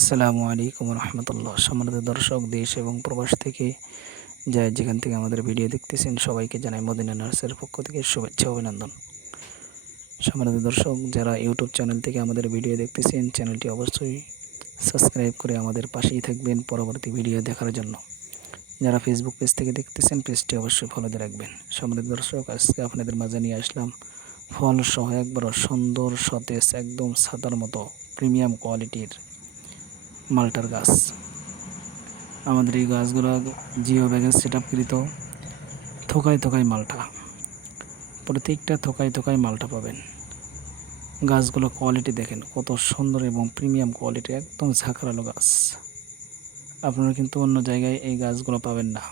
আসসালামু আলাইকুম রহমতুল্লাহ। সম্মানিত দর্শক, দেশ এবং প্রবাস থেকে যেখান থেকে আমাদের ভিডিও দেখতেছেন সবাইকে জানাই মদিনা নার্সের পক্ষ থেকে শুভেচ্ছা অভিনন্দন। সম্মানিত দর্শক, যারা ইউটিউব চ্যানেল থেকে আমাদের ভিডিও দেখতেছেন চ্যানেলটি অবশ্যই সাবস্ক্রাইব করে আমাদের পাশেই থাকবেন পরবর্তী ভিডিও দেখার জন্য। যারা ফেসবুক পেজ থেকে দেখতেছেন পেজটি অবশ্যই ফলো দিয়ে রাখবেন। সম্মানিত দর্শক, আজকে আপনাদের মাঝে নিয়ে আসলাম ফল সহ একবার সুন্দর সতেজ একদম সাদার মতো প্রিমিয়াম কোয়ালিটির মালটার গাছ। আমাদের এই গাছগুলো জিও ব্যাগের সেটআপকৃত থোকায় থোকায় মালটা, প্রত্যেকটা থোকায় থোকায় মালটা পাবেন। গাছগুলো কোয়ালিটি দেখেন কত সুন্দর এবং প্রিমিয়াম কোয়ালিটি, একদম ঝাঁকড়ালো গাছ। আপনারা কিন্তু অন্য জায়গায় এই গাছগুলো পাবেন না।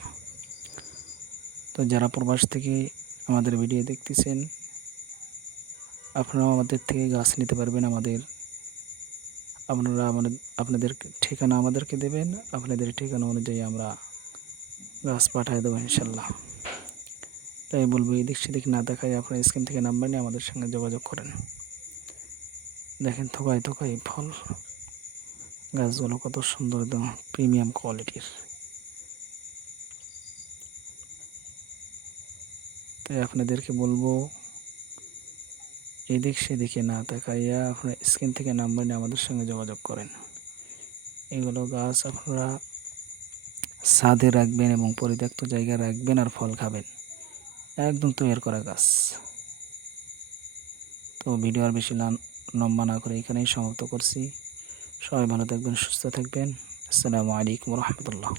তো যারা প্রবাস থেকে আমাদের ভিডিও দেখতেছেন আপনারাও আমাদের থেকে গাছ নিতে পারবেন। আপনারা আপনাদের ঠিকানা আমাদেরকে দেবেন, আপনাদের ঠিকানা অনুযায়ী আমরা গাছ পাঠিয়ে দেবো ইনশাল্লাহ। তাই বলবো, এদিক সেদিক না দেখায় আপনার স্ক্রিন থেকে নাম্বার নিয়ে আমাদের সঙ্গে যোগাযোগ করেন। দেখেন থোকায় থোকায় ফল, গাছগুলো কত সুন্দর, একদম প্রিমিয়াম কোয়ালিটির। তাই আপনাদেরকে বলবো, এদিক সেদিকে না তাকাইয়া আপনার স্ক্রিন থেকে নাম্বার নিয়ে আমাদের সঙ্গে যোগাযোগ করেন। এগুলো গাছ আপনারা ছাদে রাখবেন এবং পরিত্যক্ত জায়গায় রাখবেন আর ফল খাবেন, একদম তৈরি করা গাছ। তো ভিডিও আর বেশি লম্বা না করে এখানেই সমাপ্ত করছি। সবাই ভালো থাকবেন, সুস্থ থাকবেন। আসসালামু আলাইকুম রহমতুল্লাহ।